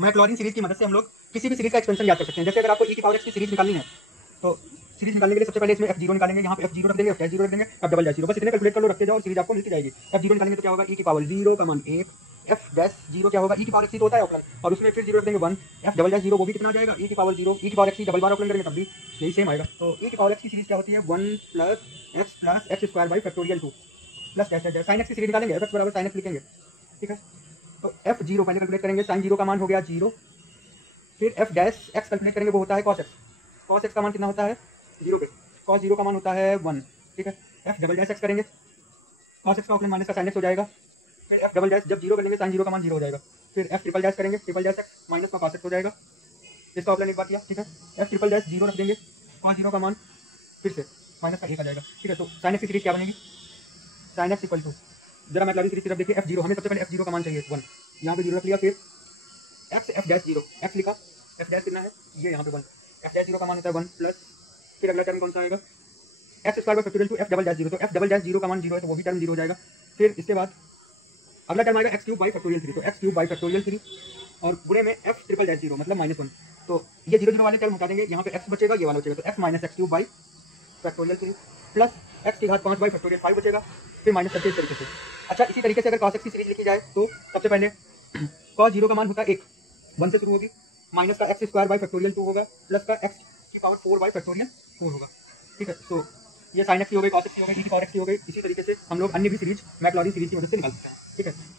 Maclaurin series की मदद से हम लोग किसी भी सीरीज का एक्सपेंशन याद कर सकते हैं। जैसे अगर आपको e की पावर x की सीरीज निकालनी है तो सीरीज निकालने के लिए सबसे पहले इसमें f0 निकालेंगे, यहाँ पे f0 रख देंगे, f0 रख देंगे, f डबल डैश 0, बस इतने कैलकुलेट कर लो, रखते जाओ और सीरीज आपको मिलती जाएगी। f0 निकालेंगे तो क्या होगा, e की पावर 0 का मान 1, f डैश 0 क्या होगा, e की पावर x तो होता है ऑपरेंड, और उसमें फिर 0 रख देंगे 1, f डबल डैश 0 वो भी कितना आ जाएगा, e की पावर 0, e की पावर x डबल बार ऑपरेंड करेंगे तब भी यही सेम आएगा। तो e की पावर x की सीरीज क्या होती है, 1 plus x square by factorial 2 plus dash dash sign x की सीरीज निकालेंगे, f बराबर साइन x लिखेंगे, ठीक है। तो f0 पहले कैलकुलेट करेंगे, साइन 0 का मान हो गया 0, फिर f डैश x कैलकुलेट करेंगे, वो होता है cos x, cos x का मान कितना होता है 0 पे, cos 0 का मान होता है 1, ठीक है। f डबल डैश x करेंगे, cos x का ऑपरेंड माइनस का sin x हो जाएगा, फिर f डबल डैश जब 0 कर लेंगे sin 0 का मान 0 हो जाएगा, फिर f ट्रिपल डैश करेंगे, ट्रिपल डैश x माइनस का cos x हो जाएगा, इसका ऑपरेंड एक बार किया, ठीक है। f ट्रिपल डैश 0 रख देंगे, cos 0 का मान फिर से माइनस का 1 आ जाएगा, ठीक है। तो sin x की सीरीज क्या बनेगी, sin x इक्वल टू, जरा मैं मैक्लॉरिन सीरीज की तरफ देखिए, f0 हमें सबसे पहले f0 का मान चाहिए 1, यहाँ पे 0 रख लिया, फिर f डैश 0, x लिखा, f डैश कितना है ये यहाँ पे 1, f डैश 0 का मान होता है 1 प्लस, फिर अगला टर्म कौन सा आएगा, x square by factorial two f double dash 0, तो f डबल डैश 0 का मान 0 है तो वही टर्म 0 हो जाएगा। फिर इसके बाद अगला टर्म आएगा x क्यूब बाई फैक्टोरियल 3, तो x क्यूब बाई फैक्टोरियल 3 और बुरे में f ट्रिपल डैश 0 मतलब -1, तो ये 0 0 वाले टर्म हटा देंगे, यहाँ पे x बचेगा, ये वाला बचेगा, तो f minus x cube by factorial 3 plus x की घात 5 बाई फैक्टोरियल 5 बचेगा, फिर माइनस करके इस तरीके से। अच्छा, इसी तरीके से अगर cos x की सीरीज लिखी जाए तो सबसे पहले cos 0 का मान होता है 1, 1 से शुरू होगी, माइनस का x स्क्वायर बाई फैक्टोरियल 2 होगा, प्लस का x की पावर 4 बाई फैक्टोरियल 4 होगा, ठीक है। तो ये sin x की हो गई, cos x की हो गई, e की पावर x की हो गई। इसी तरीके से हम लोग अन्य भी सीरीज मैक्लॉरिन सीरीज की मदद से निकाल सकते हैं, ठीक है।